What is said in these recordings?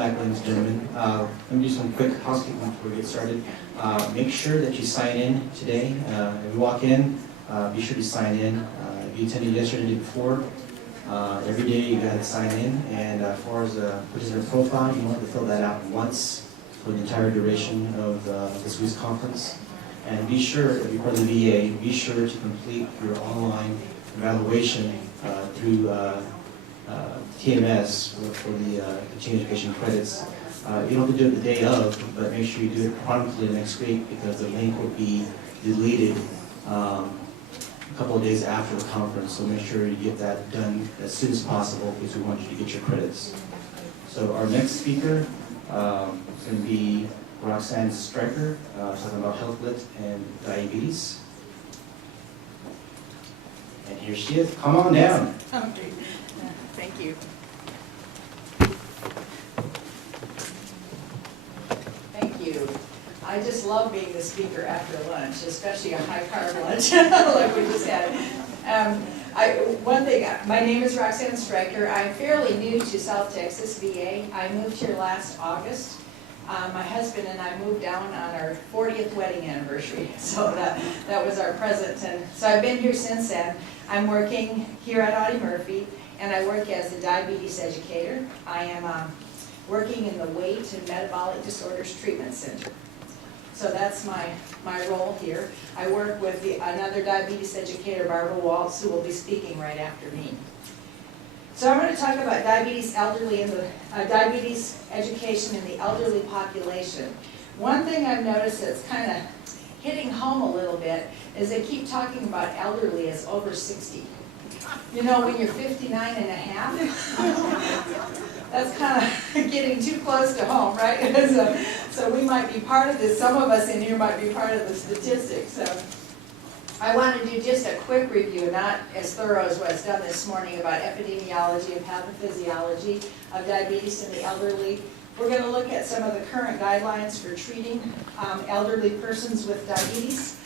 back, ladies and gentlemen. Let me do some quick housekeeping before we get started. Make sure that you sign in today. If you walk in, be sure to sign in. If you attended yesterday or the day before, every day you got to sign in. And as far as the participant profile, you want to fill that out once for the entire duration of this week's conference. And be sure, if you're part of the VA, be sure to complete your online evaluation through TMS for the continuing education credits. You don't have to do it the day of, but make sure you do it promptly next week because the link will be deleted a couple of days after the conference. So make sure you get that done as soon as possible because we want you to get your credits. So our next speaker is going to be Roxanne Stryker, talking about health lit and diabetes. And here she is. Come on down. Okay. Thank you. Thank you. I just love being the speaker after lunch, especially a high-carb lunch like we just had. One thing, my name is Roxanne Stryker. I'm fairly new to South Texas VA. I moved here last August. My husband and I moved down on our 40th wedding anniversary, so that was our present. And so I've been here since then. I'm working here at Audie Murphy, and I work as a diabetes educator. I am working in the Weight and Metabolic Disorders Treatment Center. So that's my role here. I work with another diabetes educator, Barbara Waltz, who will be speaking right after me. So I'm going to talk about diabetes elderly and the diabetes education in the elderly population. One thing I've noticed that's kind of hitting home a little bit is they keep talking about elderly as over 60. You know, when you're 59 and a half, that's kind of getting too close to home, right? So we might be part of this. Some of us in here might be part of the statistics. So I want to do just a quick review, not as thorough as what's done this morning, about epidemiology and pathophysiology of diabetes in the elderly. We're going to look at some of the current guidelines for treating elderly persons with diabetes,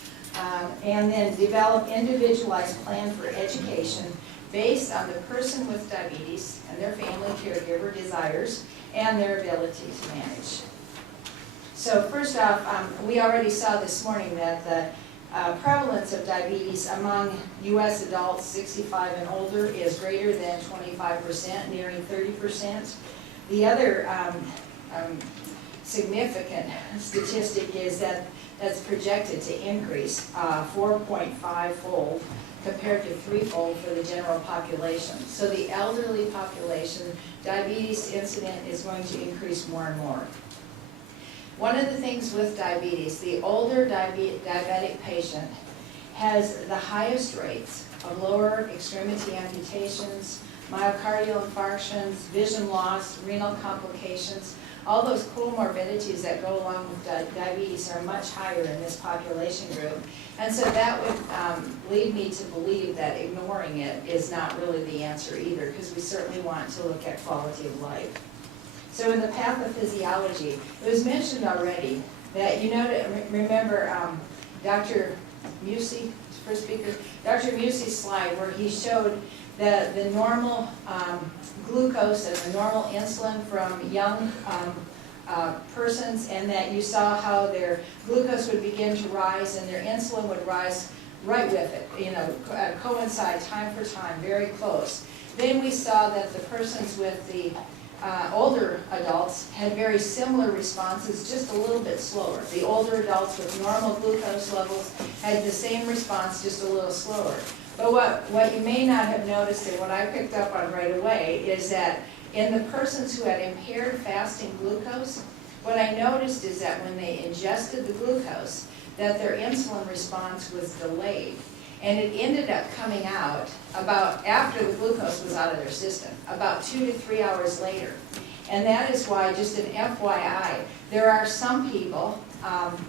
and then develop individualized plan for education based on the person with diabetes and their family caregiver desires and their ability to manage. So first off, we already saw this morning that the prevalence of diabetes among U.S. adults 65 and older is greater than 25%, nearing 30%. The other significant statistic is that that's projected to increase 4.5-fold compared to 3-fold for the general population. So the elderly population, diabetes incident is going to increase more and more. One of the things with diabetes, the older diabetic patient has the highest rates of lower extremity amputations, myocardial infarctions, vision loss, renal complications. All those comorbidities that go along with diabetes are much higher in this population group. And so that would lead me to believe that ignoring it is not really the answer either, because we certainly want to look at quality of life. So in the pathophysiology, it was mentioned already that, you know, remember Dr. Musi, first speaker, Dr. Musi's slide where he showed the normal glucose and the normal insulin from young persons, and that you saw how their glucose would begin to rise and their insulin would rise right with it, you know, coincide time for time, very close. Then we saw that the persons with the older adults had very similar responses, just a little bit slower. The older adults with normal glucose levels had the same response, just a little slower. But what you may not have noticed, and what I picked up on right away, is that in the persons who had impaired fasting glucose, what I noticed is that when they ingested the glucose, that their insulin response was delayed. And it ended up coming out about after the glucose was out of their system, about 2 to 3 hours later. And that is why, just an FYI, there are some people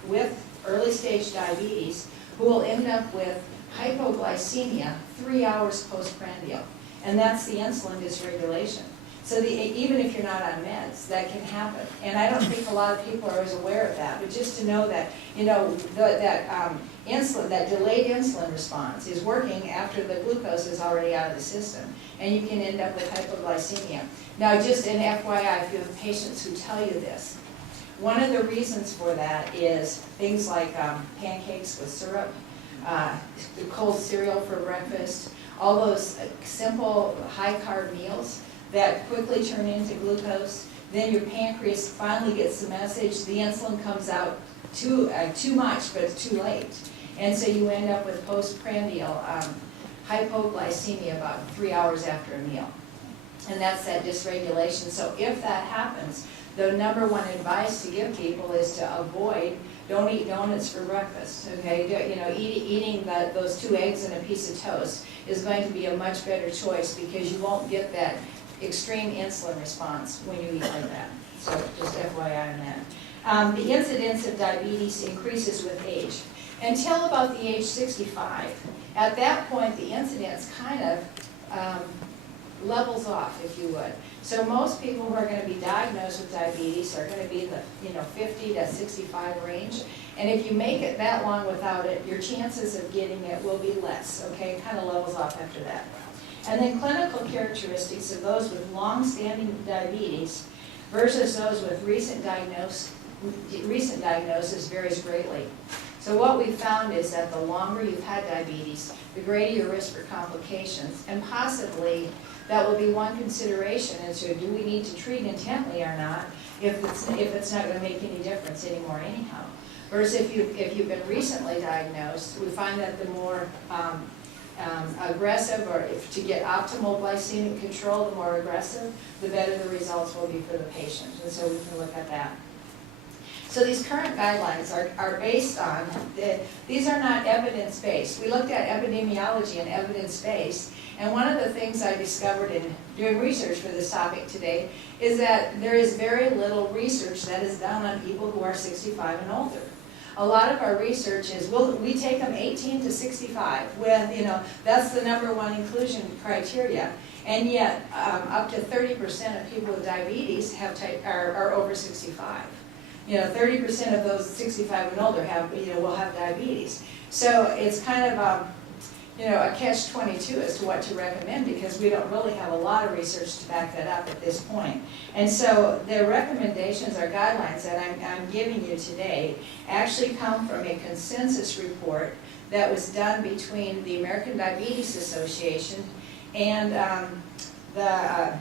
with early stage diabetes who will end up with hypoglycemia 3 hours postprandial. And that's the insulin dysregulation. So even if you're not on meds, that can happen. And I don't think a lot of people are always aware of that, but just to know that, insulin, that delayed insulin response is working after the glucose is already out of the system. And you can end up with hypoglycemia. Now, just an FYI, if you have patients who tell you this, one of the reasons for that is things like pancakes with syrup, cold cereal for breakfast, all those simple high-carb meals that quickly turn into glucose. Then your pancreas finally gets the message, the insulin comes out too much, but it's too late. And so you end up with postprandial hypoglycemia about 3 hours after a meal. And that's that dysregulation. So if that happens, the number one advice to give people is to avoid, don't eat donuts for breakfast, okay? Eating those 2 eggs and a piece of toast is going to be a much better choice because you won't get that extreme insulin response when you eat like that. So just FYI on that. The incidence of diabetes increases with age. Until about the age 65, at that point the incidence kind of levels off, if you would. So most people who are going to be diagnosed with diabetes are going to be in the 50 to 65 range. And if you make it that long without it, your chances of getting it will be less, okay? It kind of levels off after that. And then clinical characteristics of those with long-standing diabetes versus those with recent diagnosis varies greatly. So what we found is that the longer you've had diabetes, the greater your risk for complications, and possibly that will be one consideration as to do we need to treat intently or not if it's not going to make any difference anymore anyhow. Whereas if you've been recently diagnosed, we find that the more aggressive, or if to get optimal glycemic control, the more aggressive, the better the results will be for the patient. And so we can look at that. So these current guidelines are based on, these are not evidence-based. We looked at epidemiology and evidence-based, and one of the things I discovered in doing research for this topic today is that there is very little research that is done on people who are 65 and older. A lot of our research is, we take them 18 to 65 with, that's the #1 inclusion criteria, and yet up to 30% of people with diabetes are over 65. 30% of those 65 and older will have diabetes. So it's kind of a catch-22 as to what to recommend because we don't really have a lot of research to back that up at this point. And so the recommendations or guidelines that I'm giving you today actually come from a consensus report that was done between the American Diabetes Association and I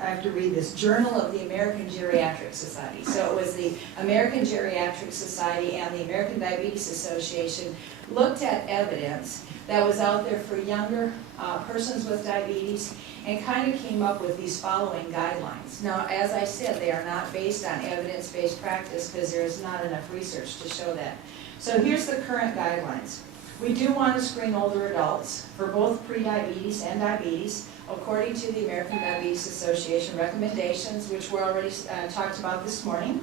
have to read this, Journal of the American Geriatric Society. So it was the American Geriatric Society and the American Diabetes Association looked at evidence that was out there for younger persons with diabetes and kind of came up with these following guidelines. Now, as I said, they are not based on evidence-based practice because there is not enough research to show that. So here's the current guidelines. We do want to screen older adults for both prediabetes and diabetes according to the American Diabetes Association recommendations, which were already talked about this morning.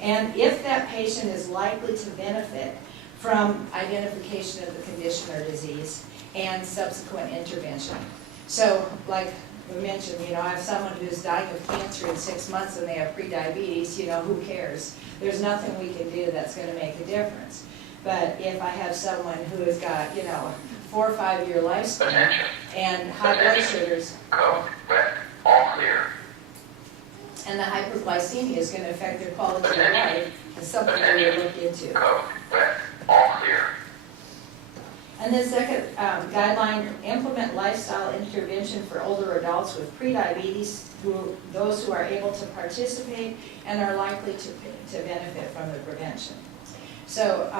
And if that patient is likely to benefit from identification of the condition or disease and subsequent intervention. So, like we mentioned, I have someone who's dying of cancer in 6 months and they have prediabetes, who cares? There's nothing we can do that's going to make a difference. But if I have someone who has got, 4 or 5 year lifespan and high blood sugars, code red, all clear. And the hyperglycemia is going to affect their quality of life, it's something that we look into. Code red, all clear. And the second guideline, implement lifestyle intervention for older adults with prediabetes, those who are able to participate and are likely to benefit from the prevention. So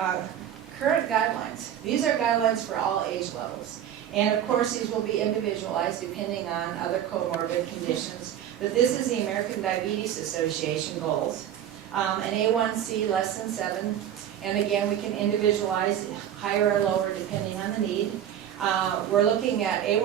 current guidelines, these are guidelines for all age levels. And of course these will be individualized depending on other comorbid conditions. But this is the American Diabetes Association goals. An A1C less than 7. And again, we can individualize higher or lower depending on the need. We're looking at the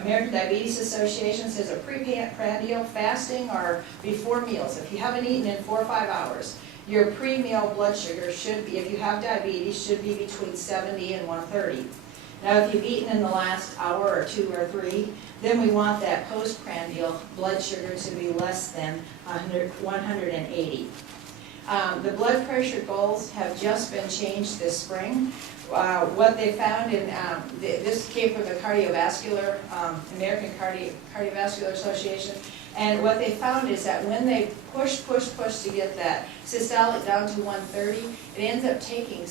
American Diabetes Association says a preprandial fasting or before meals. If you haven't eaten in 4 or 5 hours, your pre-meal blood sugar should be, if you have diabetes, should be between 70 and 130. Now, if you've eaten in the last hour or 2 or 3, then we want that postprandial blood sugar to be less than 180. The blood pressure goals have just been changed this spring. What they found in, this came from the cardiovascular, American Cardiovascular Association, and what they found is that when they push to get that systolic down to 130, it ends up taking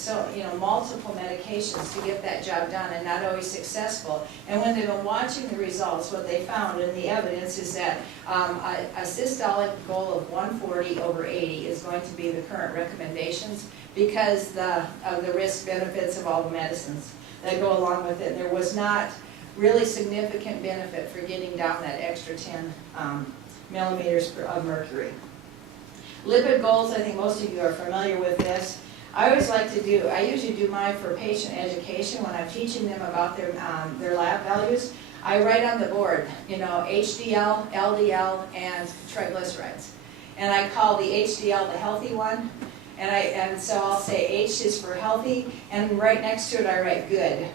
multiple medications to get that job done and not always successful. And when they've been watching the results, what they found and the evidence is that a systolic goal of 140 over 80 is going to be the current recommendations because of the risk benefits of all the medicines that go along with it. There was not really significant benefit for getting down that extra 10 millimeters of mercury. Lipid goals, I think most of you are familiar with this. I usually do mine for patient education when I'm teaching them about their lab values. I write on the board, HDL, LDL, and triglycerides. And I call the HDL the healthy one. And so I'll say H is for healthy, and right next to it I write good.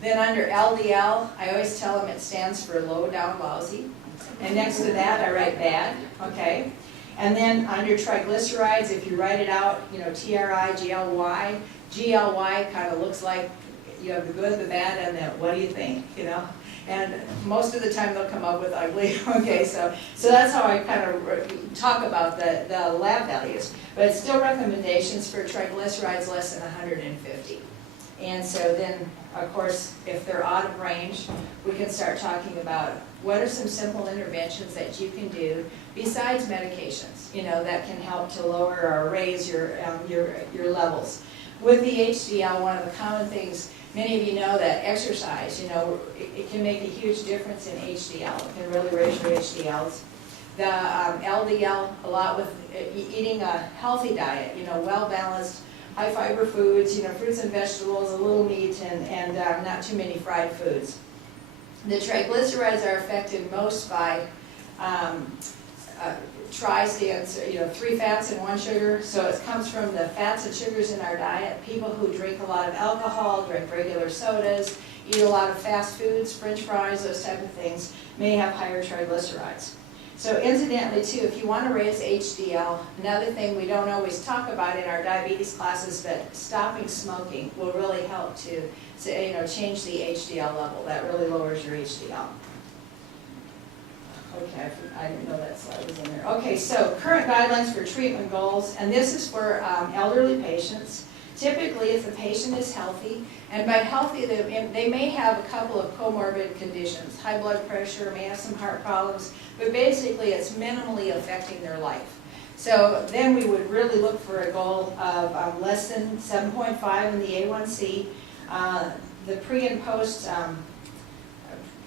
Then under LDL, I always tell them it stands for low down lousy. And next to that, I write bad, okay? And then under triglycerides, if you write it out, TRI, GLY. GLY kind of looks like you have the good, the bad, and the what do you think, And most of the time they'll come up with ugly, okay? So that's how I kind of talk about the lab values. But it's still recommendations for triglycerides less than 150. And so then, of course, if they're out of range, we can start talking about what are some simple interventions that you can do besides medications, that can help to lower or raise your levels. With the HDL, one of the common things, many of you know that exercise, it can make a huge difference in HDL. It can really raise your HDLs. The LDL, a lot with eating a healthy diet, well-balanced, high fiber foods, fruits and vegetables, a little meat, and not too many fried foods. The triglycerides are affected most by tri-stans, 3 fats and 1 sugar. So it comes from the fats and sugars in our diet. People who drink a lot of alcohol, drink regular sodas, eat a lot of fast foods, French fries, those type of things, may have higher triglycerides. So incidentally too, if you want to raise HDL, another thing we don't always talk about in our diabetes classes, but stopping smoking will really help to change the HDL level. That really lowers your HDL. Okay, I didn't know that slide was in there. Okay, so current guidelines for treatment goals, and this is for elderly patients. Typically, if the patient is healthy, and by healthy, they may have a couple of comorbid conditions, high blood pressure, may have some heart problems, but basically it's minimally affecting their life. So then we would really look for a goal of less than 7.5 in the A1C. The pre and post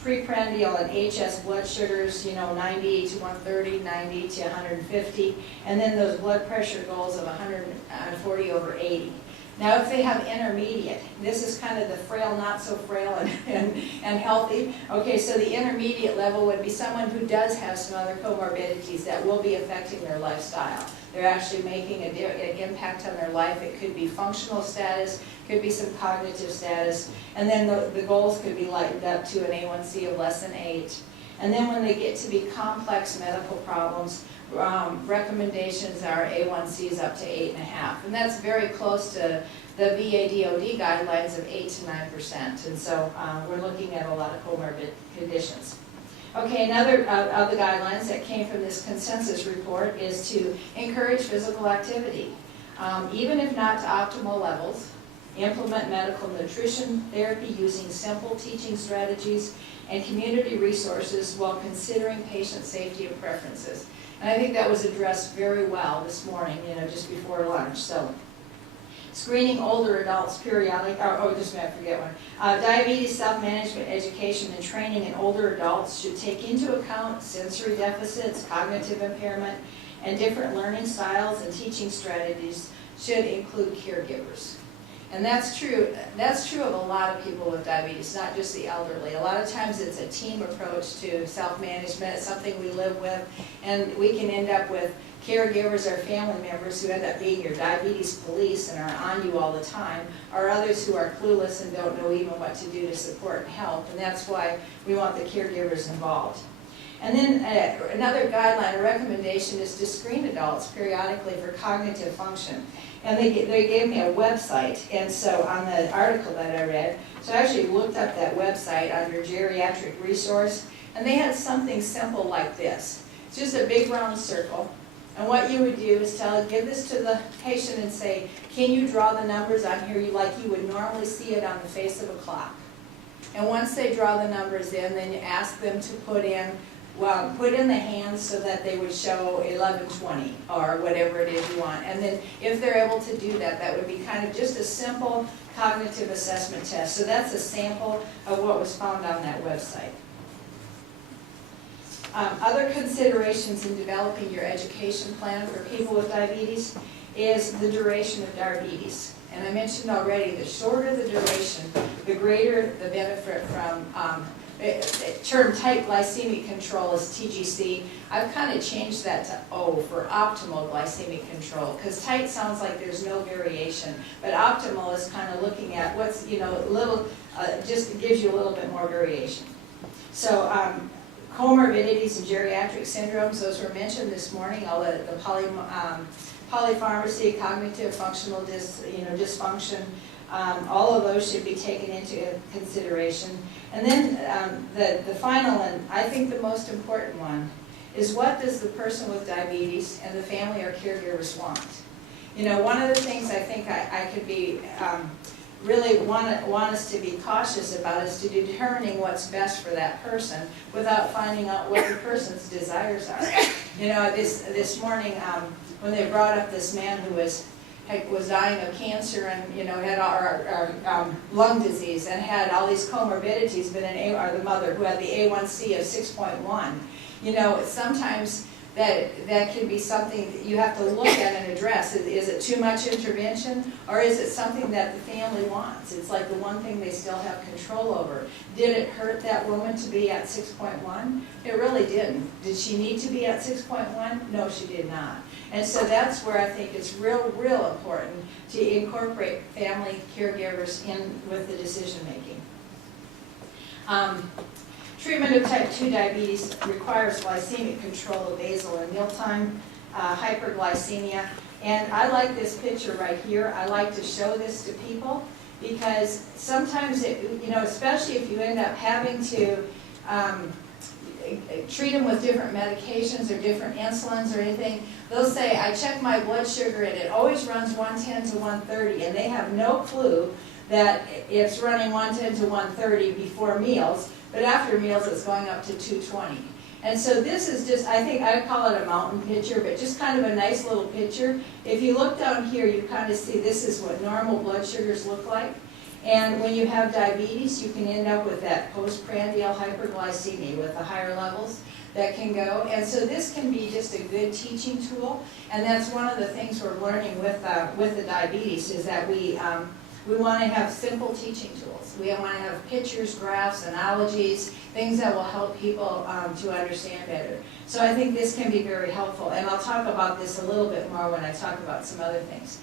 preprandial and HS blood sugars, 90 to 130, 90 to 150, and then those blood pressure goals of 140 over 80. Now, if they have intermediate, this is kind of the frail, not so frail, and healthy. Okay, so the intermediate level would be someone who does have some other comorbidities that will be affecting their lifestyle. They're actually making an impact on their life. It could be functional status, could be some cognitive status, and then the goals could be lightened up to an A1C of less than 8. And then when they get to be complex medical problems, recommendations are A1Cs up to 8.5, and that's very close to the VA/DoD guidelines of 8 to 9%. And so we're looking at a lot of comorbid conditions. Okay, another of the guidelines that came from this consensus report is to encourage physical activity, even if not to optimal levels. Implement medical nutrition therapy using simple teaching strategies and community resources while considering patient safety and preferences. And I think that was addressed very well this morning, just before lunch. So, screening older adults periodic, just a minute, forget one. Diabetes self-management education and training in older adults should take into account sensory deficits, cognitive impairment, and different learning styles and teaching strategies should include caregivers. And that's true of a lot of people with diabetes, not just the elderly. A lot of times it's a team approach to self-management, it's something we live with, and we can end up with caregivers or family members who end up being your diabetes police and are on you all the time, or others who are clueless and don't know even what to do to support and help, and that's why we want the caregivers involved. And then another guideline or recommendation is to screen adults periodically for cognitive function. And they gave me a website, and so on the article that I read, so I actually looked up that website under Geriatric resource, and they had something simple like this. It's just a big round circle, and what you would do is give this to the patient and say, can you draw the numbers on here like you would normally see it on the face of a clock? And once they draw the numbers in, then you ask them to put in the hands so that they would show 1120 or whatever it is you want. And then if they're able to do that, that would be kind of just a simple cognitive assessment test. So that's a sample of what was found on that website. Other considerations in developing your education plan for people with diabetes is the duration of diabetes. And I mentioned already, the shorter the duration, the greater the benefit from term tight glycemic control is TGC. I've kind of changed that to O for optimal glycemic control, because tight sounds like there's no variation, but optimal is kind of looking at what's, just gives you a little bit more variation. So comorbidities and geriatric syndromes, those were mentioned this morning, all the polypharmacy, cognitive functional dysfunction, all of those should be taken into consideration. And then the final and I think the most important one is, what does the person with diabetes and the family or caregivers want? One of the things I think I could be really want us to be cautious about is to determining what's best for that person without finding out what the person's desires are. This morning when they brought up this man who was dying of cancer and had our lung disease and had all these comorbidities, but or the mother who had the A1C of 6.1. Sometimes that can be something that you have to look at and address. Is it too much intervention, or is it something that the family wants? It's like the one thing they still have control over. Did it hurt that woman to be at 6.1? It really didn't. Did she need to be at 6.1? No, she did not. And so that's where I think it's real important to incorporate family caregivers in with the decision making. Treatment of type 2 diabetes requires glycemic control of basal and mealtime, hyperglycemia. And I like this picture right here. I like to show this to people because sometimes, especially if you end up having to treat them with different medications or different insulins or anything, they'll say, I check my blood sugar and it always runs 110 to 130, and they have no clue that it's running 110 to 130 before meals, but after meals it's going up to 220. And so this is just, I think I call it a mountain picture, but just kind of a nice little picture. If you look down here, you kind of see this is what normal blood sugars look like. And when you have diabetes, you can end up with that postprandial hyperglycemia with the higher levels that can go. And so this can be just a good teaching tool. And that's one of the things we're learning with the diabetes is that we want to have simple teaching tools. We want to have pictures, graphs, analogies, things that will help people to understand better. So I think this can be very helpful. And I'll talk about this a little bit more when I talk about some other things.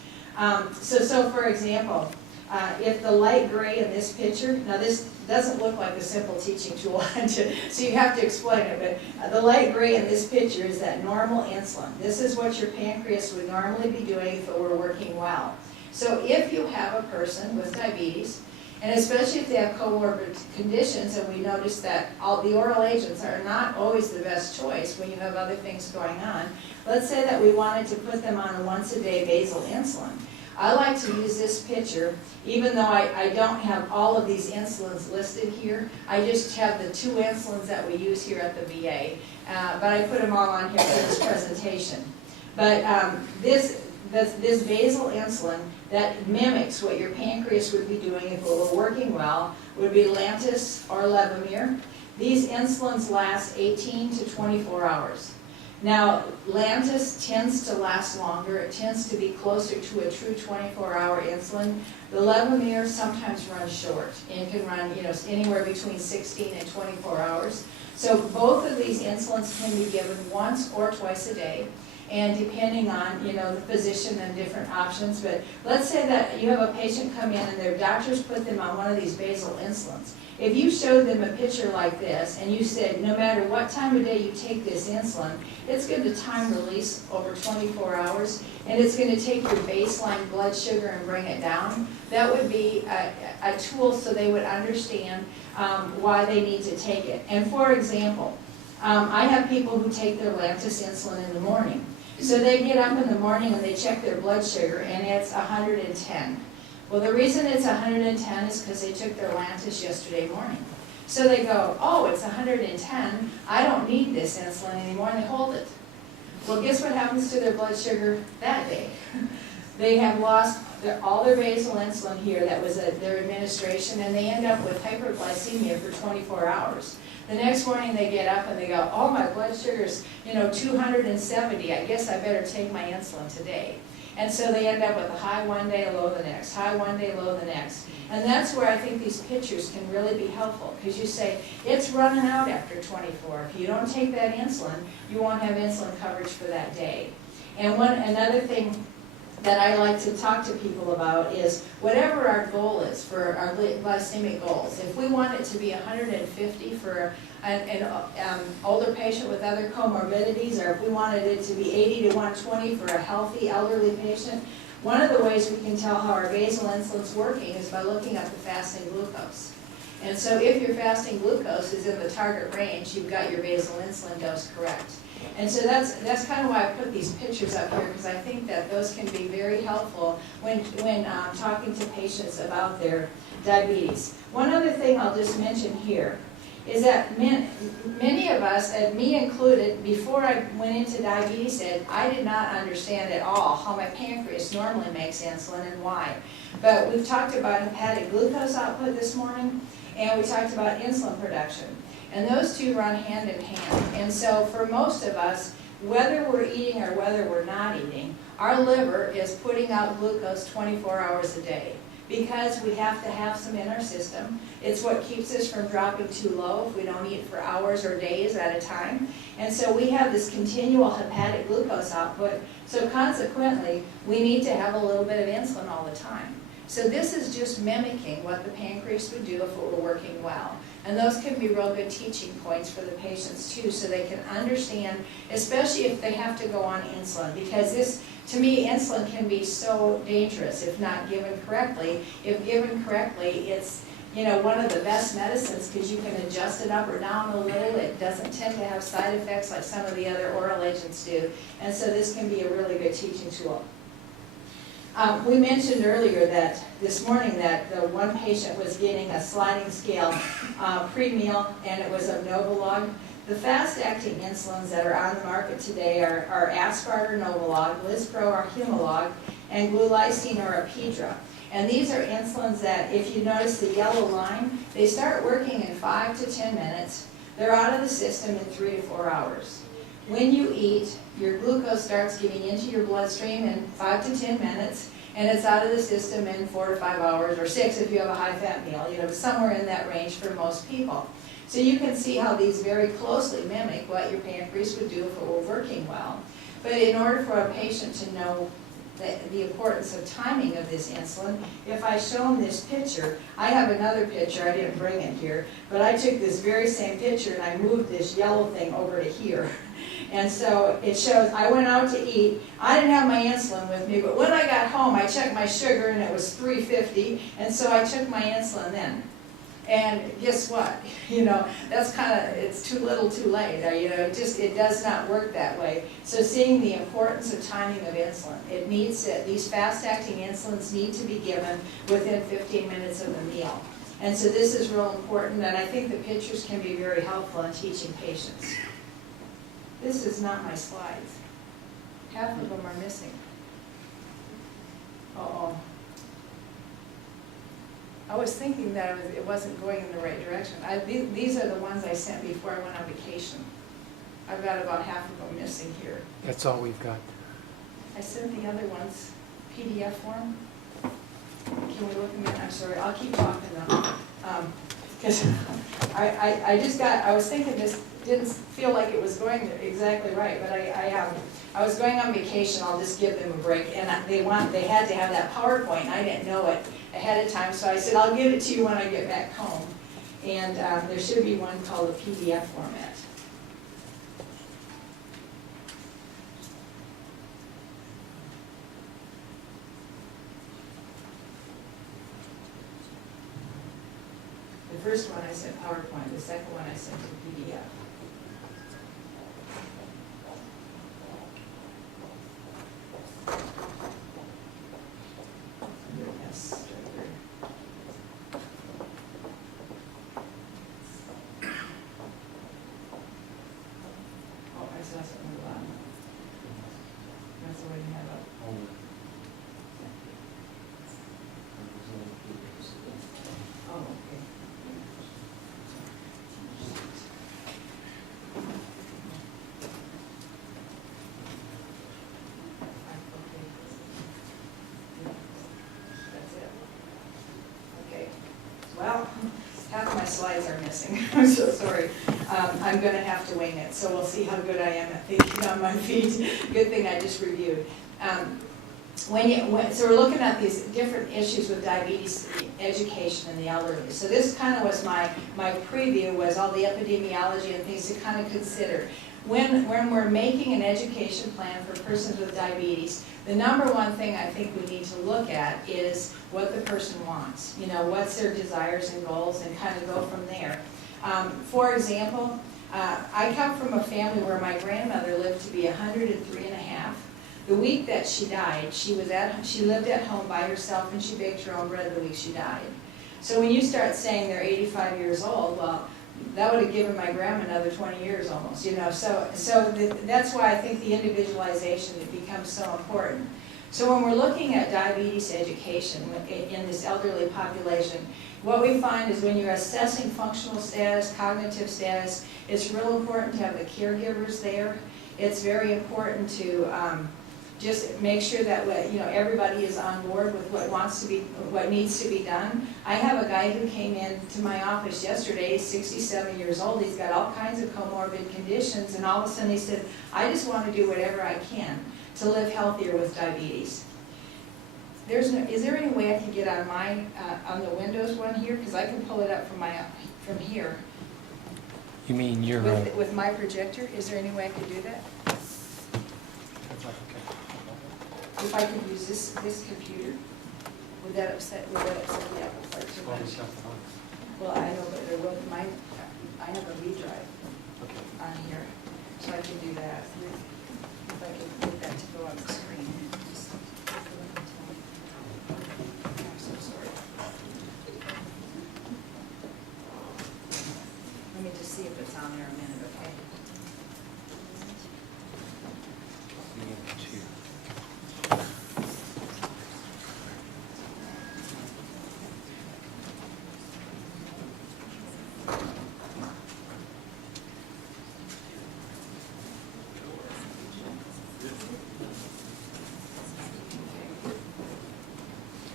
So for example, if the light gray in this picture, now this doesn't look like a simple teaching tool, so you have to explain it, but the light gray in this picture is that normal insulin. This is what your pancreas would normally be doing if it were working well. So if you have a person with diabetes, and especially if they have comorbid conditions, and we notice that all the oral agents are not always the best choice when you have other things going on, let's say that we wanted to put them on a once-a-day basal insulin. I like to use this picture, even though I don't have all of these insulins listed here. I just have the 2 insulins that we use here at the VA, but I put them all on here for this presentation. But this basal insulin that mimics what your pancreas would be doing if it were working well would be Lantus or Levemir. These insulins last 18 to 24 hours. Now, Lantus tends to last longer. It tends to be closer to a true 24-hour insulin. The Levemir sometimes runs short and can run, anywhere between 16 and 24 hours. So both of these insulins can be given once or twice a day, and depending on, the physician and different options. But let's say that you have a patient come in and their doctors put them on one of these basal insulins. If you showed them a picture like this and you said, no matter what time of day you take this insulin, it's going to time release over 24 hours, and it's going to take your baseline blood sugar and bring it down, that would be a tool so they would understand why they need to take it. And for example, I have people who take their Lantus insulin in the morning. So they get up in the morning and they check their blood sugar and it's 110. Well, the reason it's 110 is because they took their Lantus yesterday morning. So they go, oh, it's 110, I don't need this insulin anymore, and they hold it. Well, guess what happens to their blood sugar that day? They have lost all their basal insulin here that was at their administration, and they end up with hyperglycemia for 24 hours. The next morning they get up and they go, oh, my blood sugar's 270, I guess I better take my insulin today. And so they end up with a high one day, low the next, high one day, low the next. And that's where I think these pictures can really be helpful, because you say, it's running out after 24. If you don't take that insulin, you won't have insulin coverage for that day. And another thing that I like to talk to people about is whatever our goal is for our glycemic goals. If we want it to be 150 for an older patient with other comorbidities, or if we wanted it to be 80 to 120 for a healthy elderly patient, one of the ways we can tell how our basal insulin's working is by looking at the fasting glucose. And so if your fasting glucose is in the target range, you've got your basal insulin dose correct. And so that's kind of why I put these pictures up here, because I think that those can be very helpful when talking to patients about their diabetes. One other thing I'll just mention here is that many of us, and me included, before I went into diabetes ed, I did not understand at all how my pancreas normally makes insulin and why. But we've talked about hepatic glucose output this morning, and we talked about insulin production. And those two run hand in hand. And so for most of us, whether we're eating or whether we're not eating, our liver is putting out glucose 24 hours a day, because we have to have some in our system. It's what keeps us from dropping too low if we don't eat for hours or days at a time. And so we have this continual hepatic glucose output, so consequently, we need to have a little bit of insulin all the time. So this is just mimicking what the pancreas would do if it were working well. And those can be real good teaching points for the patients too, so they can understand, especially if they have to go on insulin, because this, to me, insulin can be so dangerous if not given correctly. If given correctly, it's one of the best medicines, because you can adjust it up or down a little. It doesn't tend to have side effects like some of the other oral agents do. And so this can be a really good teaching tool. We mentioned earlier that this morning that the one patient was getting a sliding scale pre-meal, and it was of Novolog. The fast-acting insulins that are on the market today are Aspart or Novolog, Lispro or Humalog, and Glulisine or Apidra. And these are insulins that, if you notice the yellow line, they start working in 5 to 10 minutes. They're out of the system in 3 to 4 hours. When you eat, your glucose starts getting into your bloodstream in 5 to 10 minutes, and it's out of the system in 4 to 5 hours, or 6 if you have a high-fat meal, somewhere in that range for most people. So you can see how these very closely mimic what your pancreas would do if it were working well. But in order for a patient to know the importance of timing of this insulin, if I show them this picture, I have another picture, I didn't bring it here, but I took this very same picture and I moved this yellow thing over to here. And so it shows I went out to eat, I didn't have my insulin with me, but when I got home I checked my sugar and it was 350, and so I took my insulin then. And guess what? That's it's too little too late. It does not work that way. So seeing the importance of timing of insulin, these fast-acting insulins need to be given within 15 minutes of the meal. And so this is real important, and I think the pictures can be very helpful in teaching patients. This is not my slides. Half of them are missing. Uh-oh. I was thinking that it wasn't going in the right direction. These are the ones I sent before I went on vacation. I've got about half of them missing here. That's all we've got. I sent the other ones PDF form. Can we look a minute? I'm sorry, I'll keep talking though. Because I was thinking this didn't feel like it was going exactly right, but I was going on vacation. I'll just give them a break, and they had to have that PowerPoint. And I didn't know it ahead of time, so I said I'll give it to you when I get back home. And there should be one called a PDF format. The first one I sent PowerPoint, the second one I sent to PDF. Yes, Stryker. Oh, I saw something at the bottom. That's the way you have it. Oh, okay. That's it. Okay. Well, half my slides are missing. I'm so sorry. I'm going to have to wing it, so we'll see how good I am at thinking on my feet. Good thing I just reviewed. So we're looking at these different issues with diabetes education in the elderly. So this kind of was my preview, was all the epidemiology and things to kind of consider. When we're making an education plan for persons with diabetes, the number one thing I think we need to look at is what the person wants. You know, what's their desires and goals, and kind of go from there. For example, I come from a family where my grandmother lived to be 103 and a half. The week that she died, she lived at home by herself, and she baked her own bread the week she died. So when you start saying they're 85 years old, well, that would have given my grandma another 20 years almost, you know. So that's why I think the individualization becomes so important. So when we're looking at diabetes education in this elderly population, what we find is when you're assessing functional status, cognitive status, it's real important to have the caregivers there. It's very important to just make sure that everybody is on board with what needs to be done. I have a guy who came in to my office yesterday. He's 67 years old. He's got all kinds of comorbid conditions, and all of a sudden he said, "I just want to do whatever I can to live healthier with diabetes." Is there any way I can get on on the Windows one here, because I can pull it up from here You mean your... with my projector? Is there any way I could do that? If I could use this computer, would that upset the apple cart too much? Well, I know, but there will I have a V drive on here, so I can do that. If I can get that to go on the screen. I'm so sorry. Let me just see if it's on there a minute, okay?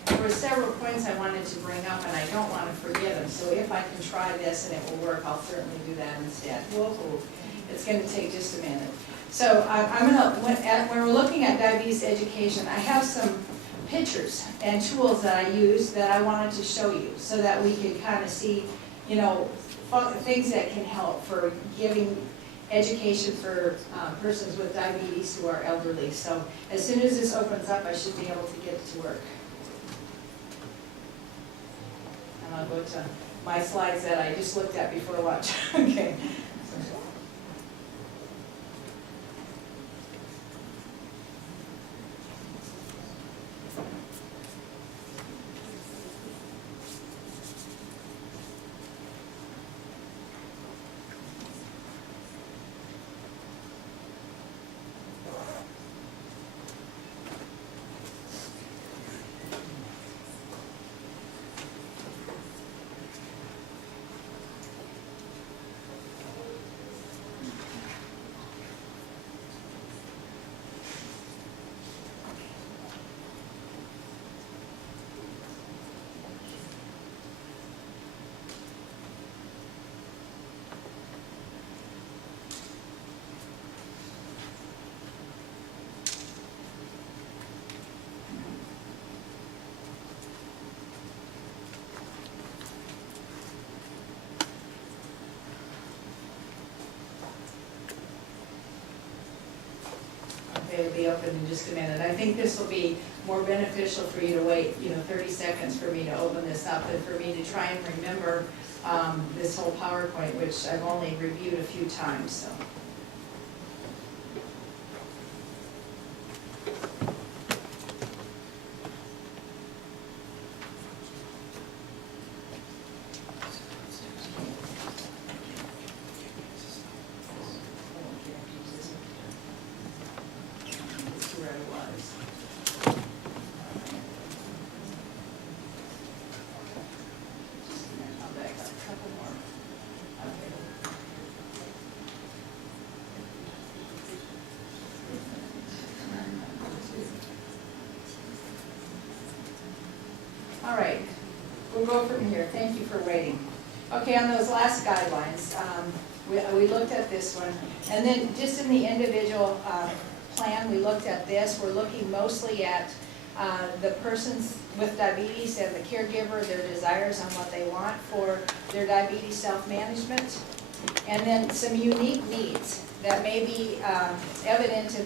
There were several points I wanted to bring up, and I don't want to forget them. So if I can try this and it will work, I'll certainly do that instead. Whoa, it's going to take just a minute. So when we're looking at diabetes education, I have some pictures and tools that I use that I wanted to show you, so that we could kind of see, things that can help for giving education for persons with diabetes who are elderly. So as soon as this opens up, I should be able to get to work. And I'll go to my slides that I just looked at before lunch. Okay. be open in just a minute. I think this will be more beneficial for you to wait, 30 seconds for me to open this up than for me to try and remember this whole PowerPoint, which I've only reviewed a few times, so. All right, we'll go from here. Thank you for waiting. Okay, on those last guidelines, we looked at this one. And then just in the individual plan, we looked at this. We're looking mostly at the persons with diabetes and the caregiver, their desires on what they want for their diabetes self-management. And then some unique needs that may be evident in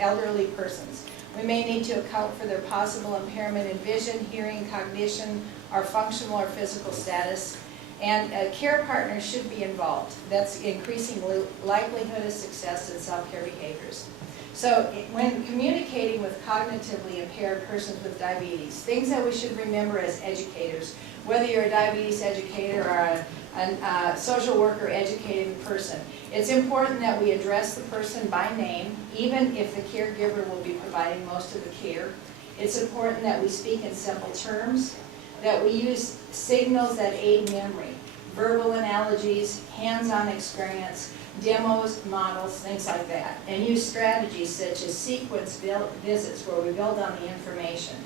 elderly persons. We may need to account for their possible impairment in vision, hearing, cognition, or functional or physical status. And care partners should be involved. That's increasing likelihood of success in self-care behaviors. So when communicating with cognitively impaired persons with diabetes, things that we should remember as educators, whether you're a diabetes educator or a social worker educating person, it's important that we address the person by name, even if the caregiver will be providing most of the care. It's important that we speak in simple terms, that we use signals that aid memory, verbal analogies, hands-on experience, demos, models, things like that, and use strategies such as sequence visits where we build on the information.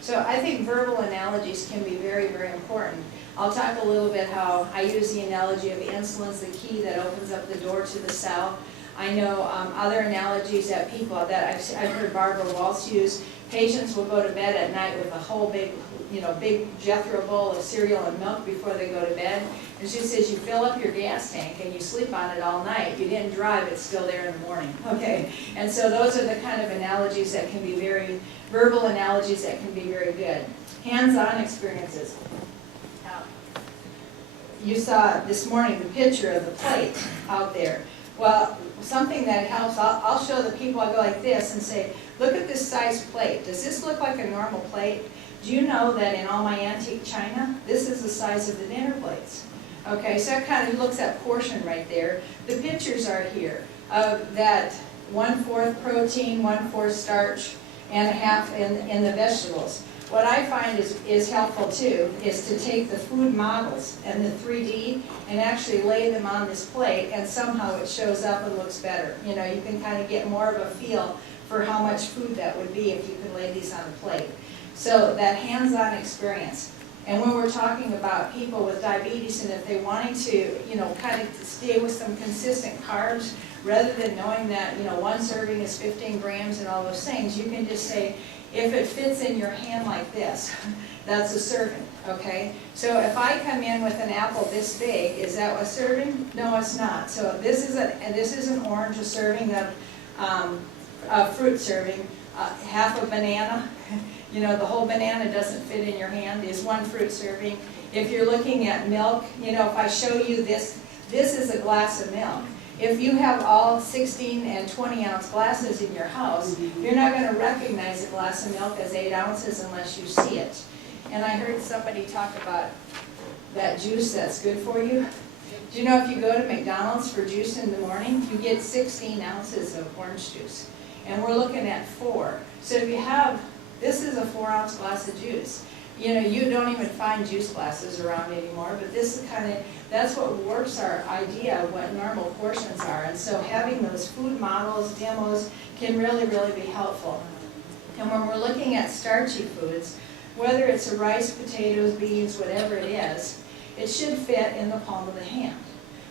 So I think verbal analogies can be very, very important. I'll talk a little bit how I use the analogy of insulin's the key that opens up the door to the cell. I know other analogies that I've heard Barbara Walsh use. Patients will go to bed at night with a whole big Jethro bowl of cereal and milk before they go to bed. And she says you fill up your gas tank and you sleep on it all night. You didn't drive, it's still there in the morning. Okay, and so those are the kind of analogies that can be verbal analogies that can be very good. Hands-on experiences. You saw this morning the picture of the plate out there. Well, something that helps, I'll show the people, I'll go like this and say, look at this size plate. Does this look like a normal plate? Do you know that in all my antique china, this is the size of the dinner plates? Okay, so that kind of looks at portion right there. The pictures are here of that 1/4 protein, 1/4 starch, and 1/2 in the vegetables. What I find is helpful too is to take the food models and the 3D and actually lay them on this plate, and somehow it shows up and looks better. You can kind of get more of a feel for how much food that would be if you could lay these on a plate. So that hands-on experience. And when we're talking about people with diabetes and if they're wanting to, kind of stay with some consistent carbs, rather than knowing that, one serving is 15 grams and all those things, you can just say, if it fits in your hand like this, that's a serving, okay? So if I come in with an apple this big, is that a serving? No, it's not. So this is an orange, a serving of a fruit serving, half a banana. The whole banana doesn't fit in your hand, is one fruit serving. If you're looking at milk, if I show you this is a glass of milk. If you have all 16 and 20 ounce glasses in your house, you're not going to recognize a glass of milk as 8 ounces unless you see it. And I heard somebody talk about that juice that's good for you. Do you know if you go to McDonald's for juice in the morning, you get 16 ounces of orange juice. And we're looking at 4. So if you have, this is a 4 ounce glass of juice. You don't even find juice glasses around anymore, but this is that's what warps our idea of what normal portions are. And so having those food models, demos, can really, really be helpful. And when we're looking at starchy foods, whether it's a rice, potatoes, beans, whatever it is, it should fit in the palm of the hand.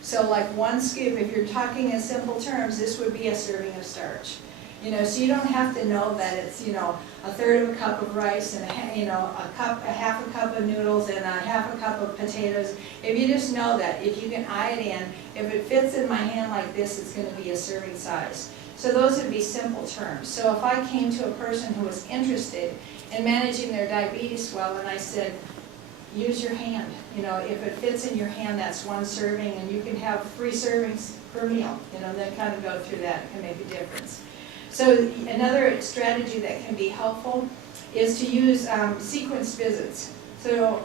So like 1 scoop, if you're talking in simple terms, this would be a serving of starch. So you don't have to know that it's, a third of a cup of rice and a half a cup of noodles and a half a cup of potatoes. If you just know that, if you can eye it in, if it fits in my hand like this, it's going to be a serving size. So those would be simple terms. So if I came to a person who was interested in managing their diabetes well, and I said, use your hand. If it fits in your hand, that's one serving, and you can have 3 servings per meal. Then kind of go through that. It can make a difference. So another strategy that can be helpful is to use sequenced visits. So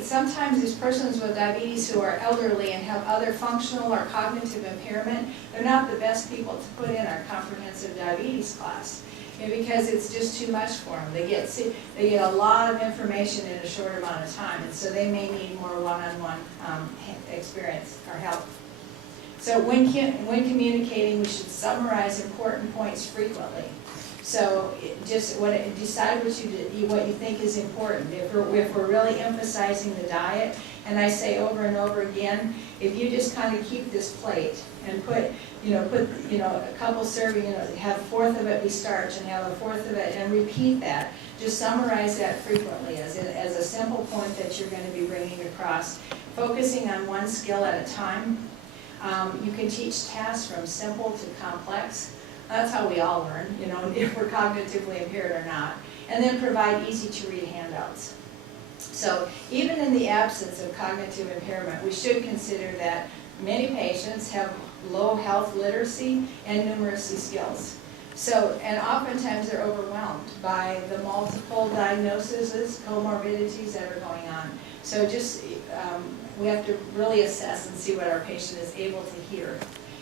sometimes these persons with diabetes who are elderly and have other functional or cognitive impairment, they're not the best people to put in our comprehensive diabetes class. Because it's just too much for them. They get a lot of information in a short amount of time, and so they may need more one-on-one experience or help. So when communicating, we should summarize important points frequently. So decide what you think is important. If we're really emphasizing the diet, and I say over and over again, if you just kind of keep this plate and put a couple serving, have a fourth of it be starch and have a fourth of it, and repeat that. Just summarize that frequently as a simple point that you're going to be bringing across. Focusing on one skill at a time. You can teach tasks from simple to complex. That's how we all learn, if we're cognitively impaired or not. And then provide easy-to-read handouts. So even in the absence of cognitive impairment, we should consider that many patients have low health literacy and numeracy skills. So, and oftentimes they're overwhelmed by the multiple diagnoses, comorbidities that are going on. So just, we have to really assess and see what our patient is able to hear.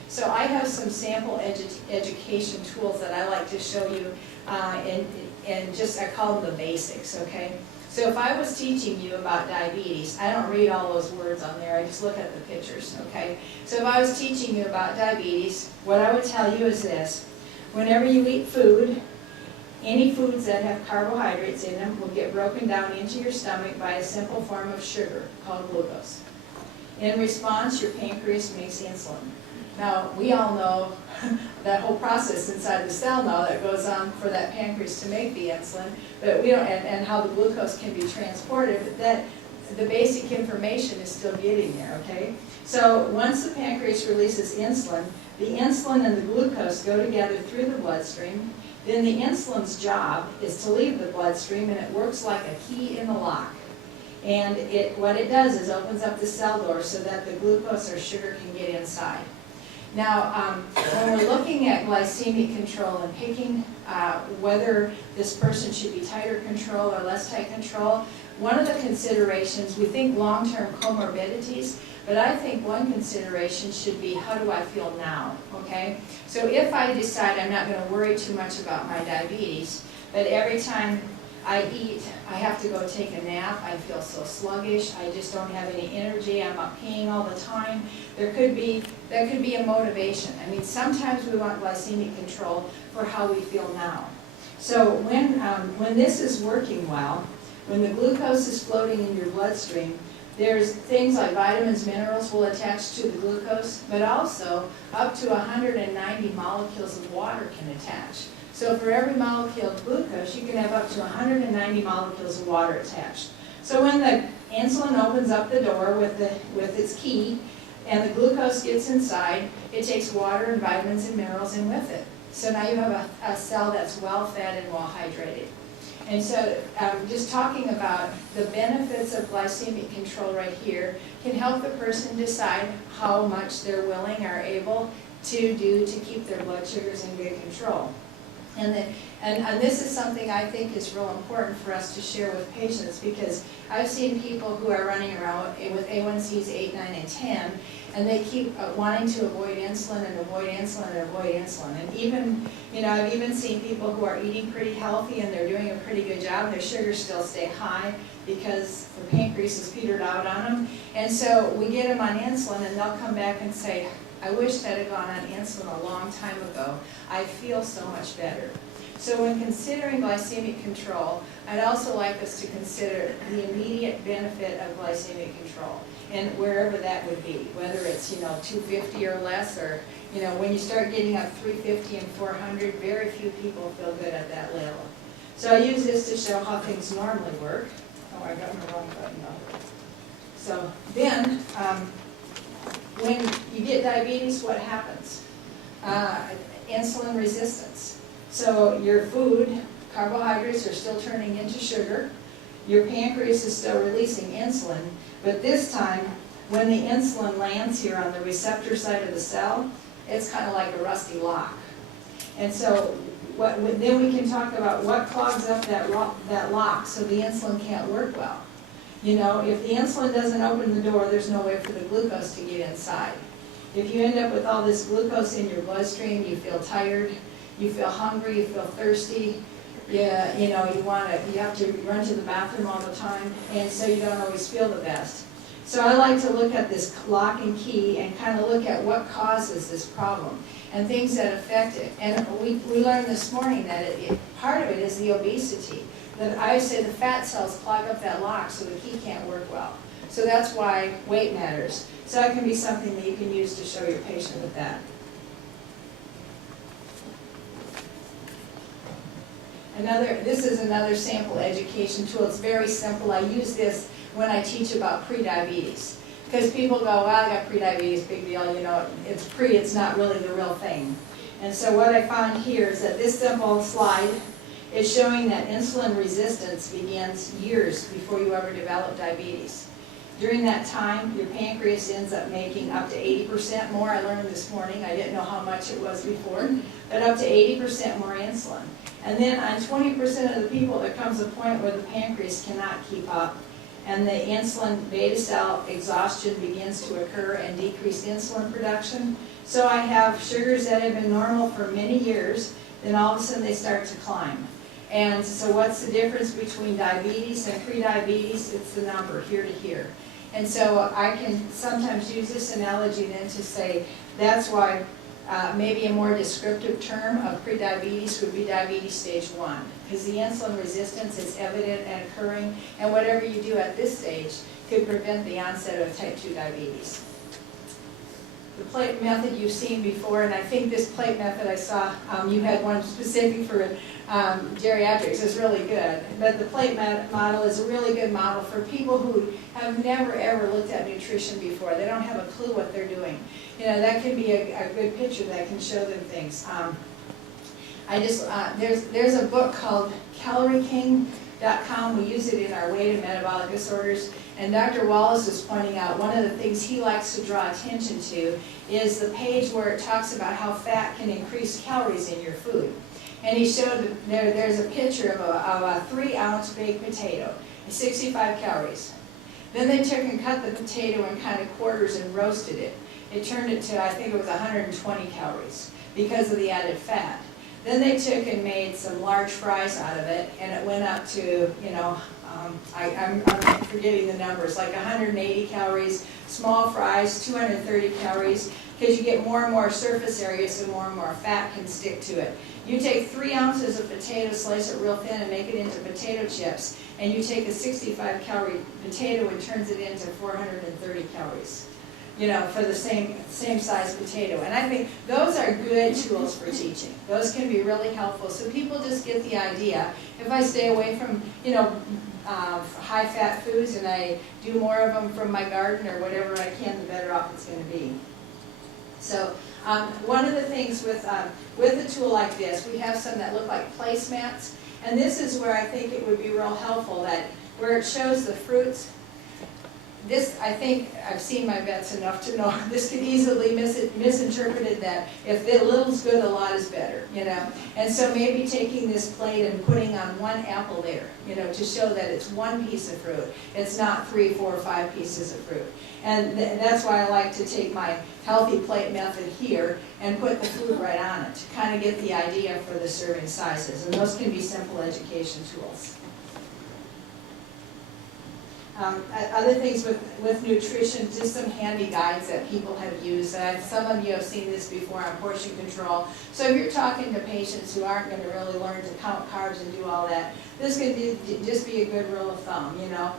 So I have some sample education tools that I like to show you, and just, I call them the basics, okay? So if I was teaching you about diabetes, I don't read all those words on there, I just look at the pictures, okay? So if I was teaching you about diabetes, what I would tell you is this. Whenever you eat food, any foods that have carbohydrates in them will get broken down into your stomach by a simple form of sugar called glucose. In response, your pancreas makes insulin. Now, we all know that whole process inside the cell now that goes on for that pancreas to make the insulin, but we don't, and how the glucose can be transported, but that the basic information is still getting there, okay? So once the pancreas releases insulin, the insulin and the glucose go together through the bloodstream. Then the insulin's job is to leave the bloodstream, and it works like a key in the lock. And what it does is opens up the cell door so that the glucose or sugar can get inside. Now, when we're looking at glycemic control and picking whether this person should be tighter control or less tight control, one of the considerations, we think long-term comorbidities, but I think one consideration should be, how do I feel now, okay? So if I decide I'm not going to worry too much about my diabetes, but every time I eat, I have to go take a nap, I feel so sluggish, I just don't have any energy, I'm up peeing all the time, that could be a motivation. I mean, sometimes we want glycemic control for how we feel now. So when this is working well, when the glucose is floating in your bloodstream, there's things like vitamins, minerals will attach to the glucose, but also up to 190 molecules of water can attach. So for every molecule of glucose, you can have up to 190 molecules of water attached. So when the insulin opens up the door with its key, and the glucose gets inside, it takes water and vitamins and minerals in with it. So now you have a cell that's well-fed and well-hydrated. And so just talking about the benefits of glycemic control right here can help the person decide how much they're willing or able to do to keep their blood sugars in good control. And this is something I think is real important for us to share with patients, because I've seen people who are running around with A1Cs 8, 9, and 10, and they keep wanting to avoid insulin and avoid insulin and avoid insulin. And even, I've even seen people who are eating pretty healthy and they're doing a pretty good job, their sugars still stay high because the pancreas is petered out on them. And so we get them on insulin and they'll come back and say, I wish I'd have gone on insulin a long time ago. I feel so much better. So when considering glycemic control, I'd also like us to consider the immediate benefit of glycemic control, and wherever that would be, whether it's, 250 or less, or, when you start getting up 350 and 400, very few people feel good at that level. So I use this to show how things normally work. Oh, I got my wrong button on. So then, when you get diabetes, what happens? Insulin resistance. So your food, carbohydrates are still turning into sugar. Your pancreas is still releasing insulin, but this time, when the insulin lands here on the receptor side of the cell, it's kind of like a rusty lock. And so then we can talk about what clogs up that lock so the insulin can't work well. If the insulin doesn't open the door, there's no way for the glucose to get inside. If you end up with all this glucose in your bloodstream, you feel tired, you feel hungry, you feel thirsty, you have to run to the bathroom all the time, and so you don't always feel the best. So I like to look at this lock and key and kind of look at what causes this problem and things that affect it. And we learned this morning that part of it is the obesity. That I say the fat cells clog up that lock so the key can't work well. So that's why weight matters. So that can be something that you can use to show your patient with that. This is another sample education tool. It's very simple. I use this when I teach about prediabetes. Because people go, well, I got prediabetes, big deal, it's it's not really the real thing. And so what I found here is that this simple slide is showing that insulin resistance begins years before you ever develop diabetes. During that time, your pancreas ends up making up to 80% more. I learned this morning, I didn't know how much it was before, but up to 80% more insulin. And then on 20% of the people, there comes a point where the pancreas cannot keep up, and the insulin beta cell exhaustion begins to occur and decreased insulin production. So I have sugars that have been normal for many years, then all of a sudden they start to climb. And so what's the difference between diabetes and prediabetes? It's the number, here to here. And so I can sometimes use this analogy then to say that's why maybe a more descriptive term of prediabetes would be diabetes stage 1, because the insulin resistance is evident and occurring, and whatever you do at this stage could prevent the onset of type 2 diabetes. The plate method you've seen before, and I think this plate method I saw, you had one specific for geriatrics, is really good. But the plate model is a really good model for people who have never ever looked at nutrition before. They don't have a clue what they're doing. That can be a good picture that can show them things. There's a book called CalorieKing.com. We use it in our weight and metabolic disorders. And Dr. Wallace is pointing out one of the things he likes to draw attention to is the page where it talks about how fat can increase calories in your food. And he showed there's a picture of a 3-ounce baked potato, 65 calories. Then they took and cut the potato in kind of quarters and roasted it. It turned it to, I think it was 120 calories because of the added fat. Then they took and made some large fries out of it, and it went up to, I'm forgetting the numbers, like 180 calories, small fries, 230 calories, because you get more and more surface area, so more and more fat can stick to it. You take 3 ounces of potato, slice it real thin, and make it into potato chips, and you take a 65-calorie potato and turns it into 430 calories. For the same size potato. And I think those are good tools for teaching. Those can be really helpful. So people just get the idea. If I stay away from, high-fat foods and I do more of them from my garden or whatever I can, the better off it's going to be. So one of the things with a tool like this, we have some that look like placemats. And this is where I think it would be real helpful, that where it shows the fruits. This, I think, I've seen my vets enough to know this could easily misinterpreted that if a little's good, a lot is better, And so maybe taking this plate and putting on one apple there, to show that it's one piece of fruit. It's not 3, 4, 5 pieces of fruit. And that's why I like to take my healthy plate method here and put the food right on it, to kind of get the idea for the serving sizes. And those can be simple education tools. Other things with nutrition, just some handy guides that people have used. Some of you have seen this before on portion control. So if you're talking to patients who aren't going to really learn to count carbs and do all that, this could just be a good rule of thumb, you know.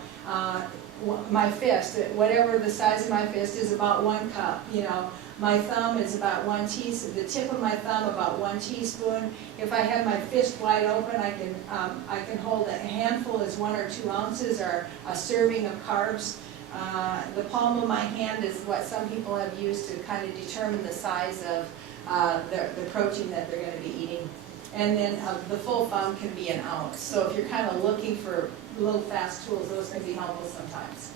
My fist, whatever the size of my fist is about 1 cup, you know. My thumb is about 1 teaspoon, the tip of my thumb about 1 teaspoon. If I have my fist wide open, I can hold a handful is 1 or 2 ounces or a serving of carbs. The palm of my hand is what some people have used to kind of determine the size of the protein that they're going to be eating. And then the full thumb can be 1 ounce. So if you're kind of looking for little fast tools, those can be helpful sometimes.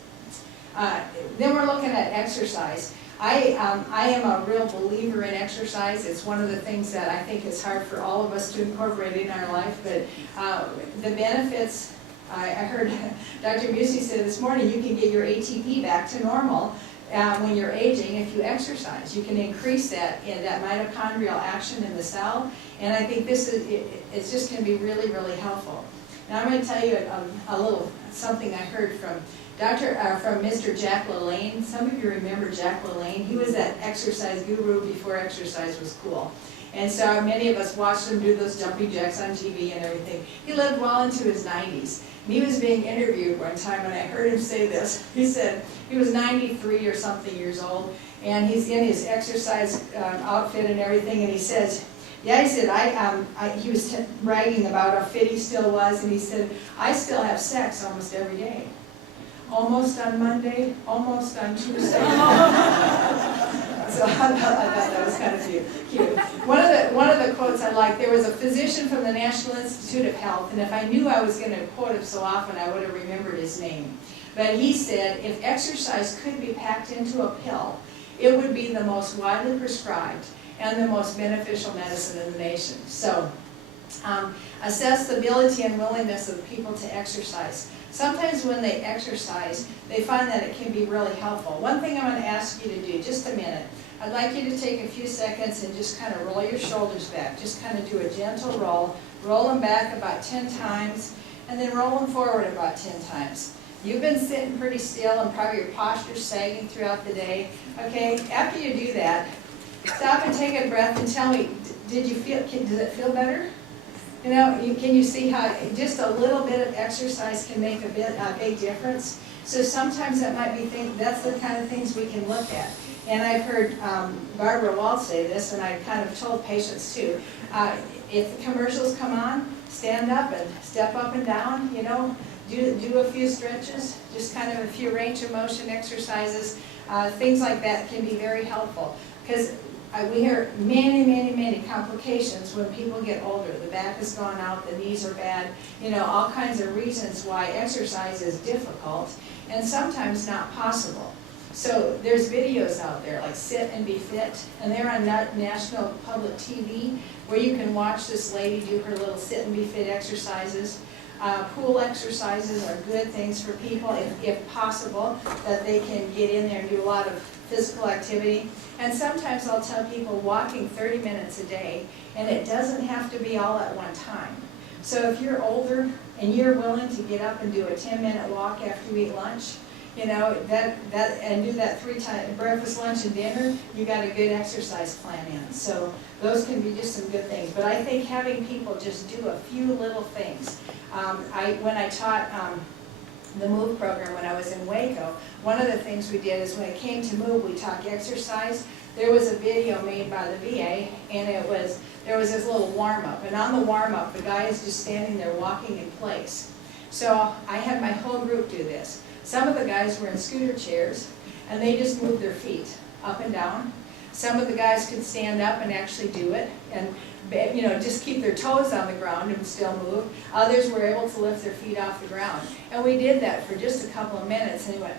Then we're looking at exercise. I am a real believer in exercise. It's one of the things that I think is hard for all of us to incorporate in our life, but the benefits, I heard Dr. Busey say this morning, you can get your ATP back to normal when you're aging if you exercise. You can increase that mitochondrial action in the cell, and I think this it's just going to be really, really helpful. Now I'm going to tell you a little something I heard from Mr. Jack LaLanne. Some of you remember Jack LaLanne. He was that exercise guru before exercise was cool. And so many of us watched him do those jumping jacks on TV and everything. He lived well into his 90s. And he was being interviewed one time, and I heard him say this. He said he was 93 or something years old, and he's in his exercise outfit and everything, and he says, yeah, he said, he was bragging about how fit he still was, and he said, I still have sex almost every day. Almost on Monday, almost on Tuesday. So I thought that was kind of cute. One of the quotes I like, there was a physician from the National Institute of Health, and if I knew I was going to quote him so often, I would have remembered his name. But he said, if exercise could be packed into a pill, it would be the most widely prescribed and the most beneficial medicine in the nation. So assess the ability and willingness of people to exercise. Sometimes when they exercise, they find that it can be really helpful. One thing I'm going to ask you to do, just a minute, I'd like you to take a few seconds and just kind of roll your shoulders back. Just kind of do a gentle roll. Roll them back about 10 times, and then roll them forward about 10 times. You've been sitting pretty still, and probably your posture's sagging throughout the day. Okay, after you do that, stop and take a breath and tell me, does it feel better? You know, can you see how just a little bit of exercise can make a big difference? So sometimes that might be that's the kind of things we can look at. And I've heard Barbara Wald say this, and I've kind of told patients too. If the commercials come on, stand up and step up and down, you know, do a few stretches, just kind of a few range of motion exercises. Things like that can be very helpful. Because we hear many complications when people get older. The back has gone out, the knees are bad, you know, all kinds of reasons why exercise is difficult and sometimes not possible. So there's videos out there like Sit and Be Fit, and they're on national public TV where you can watch this lady do her little Sit and Be Fit exercises. Pool exercises are good things for people, if possible, that they can get in there and do a lot of physical activity. And sometimes I'll tell people walking 30 minutes a day, and it doesn't have to be all at one time. So if you're older and you're willing to get up and do a 10-minute walk after you eat lunch, you know, and do that 3 times, breakfast, lunch, and dinner, you got a good exercise plan in. So those can be just some good things. But I think having people just do a few little things. When I taught the MOVE program when I was in Waco, one of the things we did is when it came to MOVE, we taught exercise. There was a video made by the VA, and there was this little warm-up. And on the warm-up, the guy is just standing there walking in place. So I had my whole group do this. Some of the guys were in scooter chairs, and they just moved their feet up and down. Some of the guys could stand up and actually do it, and you know, just keep their toes on the ground and still move. Others were able to lift their feet off the ground. And we did that for just a couple of minutes, and he went,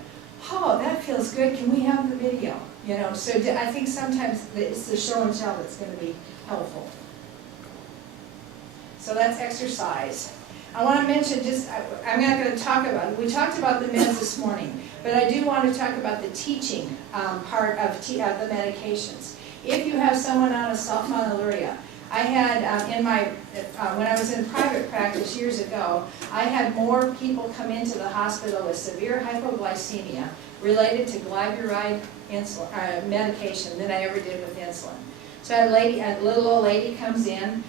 oh, that feels good, can we have the video? You know, so I think sometimes it's the show and tell that's going to be helpful. So that's exercise. I want to mention I'm not going to talk about it. We talked about the meds this morning, but I do want to talk about the teaching part of the medications. If you have someone on a sulfonylurea, I had when I was in private practice years ago, I had more people come into the hospital with severe hypoglycemia related to glyburide medication than I ever did with insulin. So a little old lady comes in.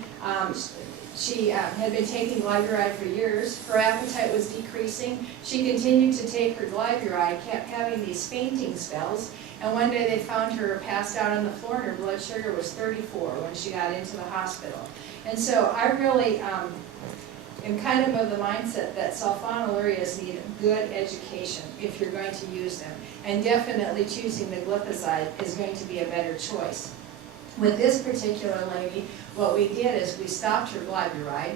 She had been taking glyburide for years. Her appetite was decreasing. She continued to take her glyburide, kept having these fainting spells, and one day they found her passed out on the floor and her blood sugar was 34 when she got into the hospital. And so I really am kind of the mindset that sulfonylurias need good education if you're going to use them. And definitely choosing the glipizide is going to be a better choice. With this particular lady, what we did is we stopped her glyburide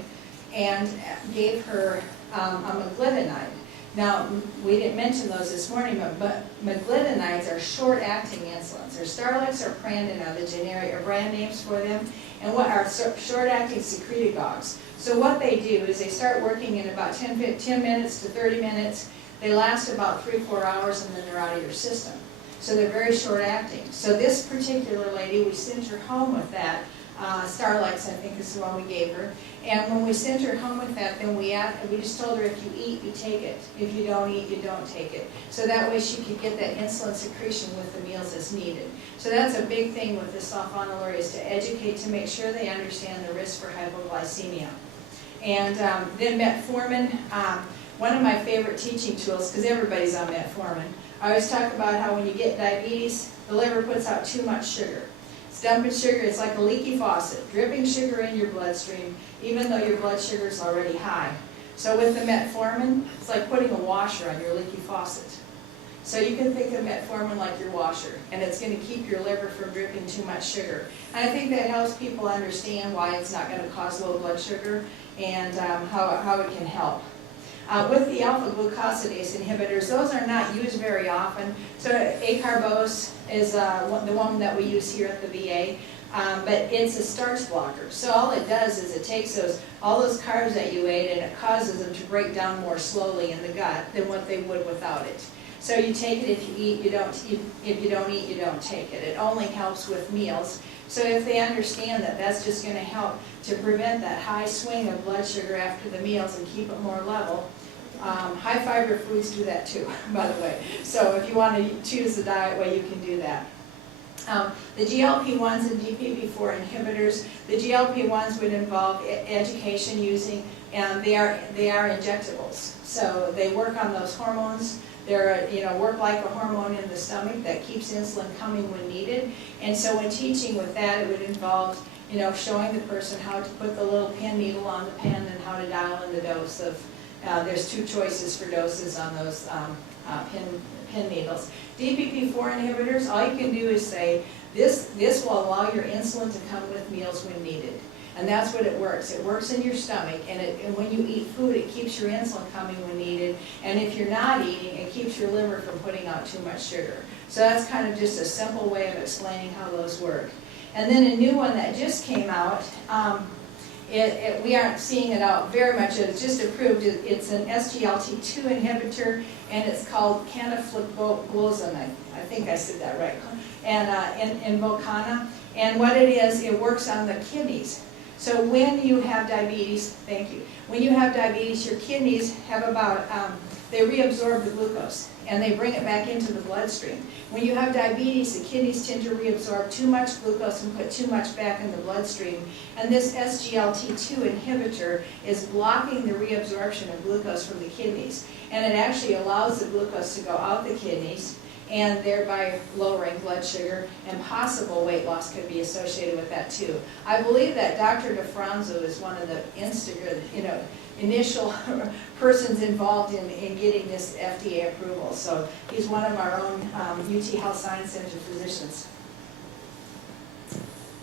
and gave her a meglitidine. Now, we didn't mention those this morning, but meglitinides are short-acting insulins. They're Starlex or Prandin are the generic or brand names for them, and what are short-acting secretagogues. So what they do is they start working in about 10 minutes to 30 minutes. They last about 3-4 hours, and then they're out of your system. So they're very short-acting. So this particular lady, we sent her home with that. Starlex, I think, is the one we gave her. And when we sent her home with that, then we just told her, if you eat, you take it. If you don't eat, you don't take it. So that way she could get that insulin secretion with the meals as needed. So that's a big thing with the sulfonylurea, is to educate, to make sure they understand the risk for hypoglycemia. And then metformin, one of my favorite teaching tools, because everybody's on metformin, I always talk about how when you get diabetes, the liver puts out too much sugar. It's dumping sugar, it's like a leaky faucet, dripping sugar in your bloodstream, even though your blood sugar is already high. So with the metformin, it's like putting a washer on your leaky faucet. So you can think of metformin like your washer, and it's going to keep your liver from dripping too much sugar. And I think that helps people understand why it's not going to cause low blood sugar and how it can help. With the alpha-glucosidase inhibitors, those are not used very often. So acarbose is the one that we use here at the VA, but it's a starch blocker. So all it does is it takes all those carbs that you ate and it causes them to break down more slowly in the gut than what they would without it. So you take it if you eat, you don't. If you don't eat, you don't take it. It only helps with meals. So if they understand that that's just going to help to prevent that high swing of blood sugar after the meals and keep it more level. High fiber foods do that too, by the way. So if you want to choose the diet way, you can do that. The GLP-1s and DPP-4 inhibitors, the GLP-1s would involve education using, and they are injectables. So they work on those hormones. They're, work like a hormone in the stomach that keeps insulin coming when needed. And so when teaching with that, it would involve, showing the person how to put the little pin needle on the pen and how to dial in the dose of, there's 2 choices for doses on those pin needles. DPP-4 inhibitors, all you can do is say, this will allow your insulin to come with meals when needed. And that's what it works. It works in your stomach, and when you eat food, it keeps your insulin coming when needed. And if you're not eating, it keeps your liver from putting out too much sugar. So that's kind of just a simple way of explaining how those work. And then a new one that just came out, we aren't seeing it out very much. It's just approved. It's an SGLT2 inhibitor, and it's called canagliflozin. I think I said that right. And in Volcana. And what it is, it works on the kidneys. So when you have diabetes, thank you. When you have diabetes, your kidneys have they reabsorb the glucose and they bring it back into the bloodstream. When you have diabetes, the kidneys tend to reabsorb too much glucose and put too much back in the bloodstream. And this SGLT2 inhibitor is blocking the reabsorption of glucose from the kidneys. And it actually allows the glucose to go out the kidneys, and thereby lowering blood sugar, and possible weight loss could be associated with that too. I believe that Dr. DeFranzo is one of the initial persons involved in getting this FDA approval. So he's one of our own UT Health Science Center physicians.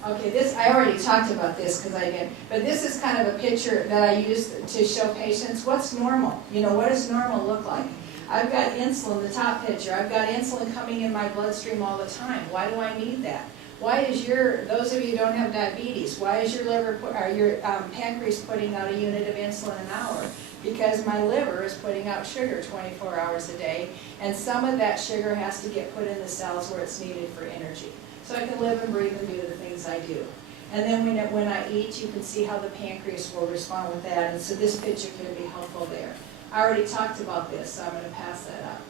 Okay, I already talked about this because I did, but this is kind of a picture that I use to show patients what's normal. What does normal look like? I've got insulin, the top picture, I've got insulin coming in my bloodstream all the time. Why do I need that? Why is those of you who don't have diabetes, why is your pancreas putting out a unit of insulin an hour? Because my liver is putting out sugar 24 hours a day, and some of that sugar has to get put in the cells where it's needed for energy. So I can live and breathe and do the things I do. And then when I eat, you can see how the pancreas will respond with that, and so this picture can be helpful there. I already talked about this, so I'm going to pass that up.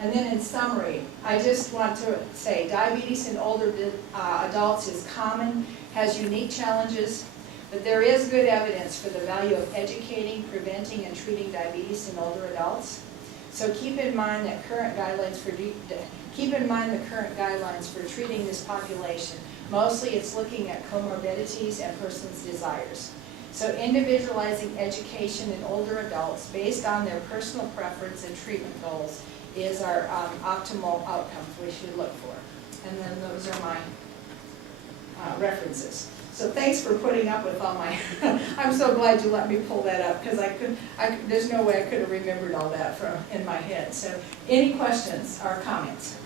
And then in summary, I just want to say diabetes in older adults is common, has unique challenges, but there is good evidence for the value of educating, preventing, and treating diabetes in older adults. So keep in mind the current guidelines for treating this population. Mostly it's looking at comorbidities and person's desires. So individualizing education in older adults based on their personal preference and treatment goals is our optimal outcomes we should look for. And then those are my references. So thanks for putting up with all my, I'm so glad you let me pull that up because there's no way I could have remembered all that in my head. So any questions or comments?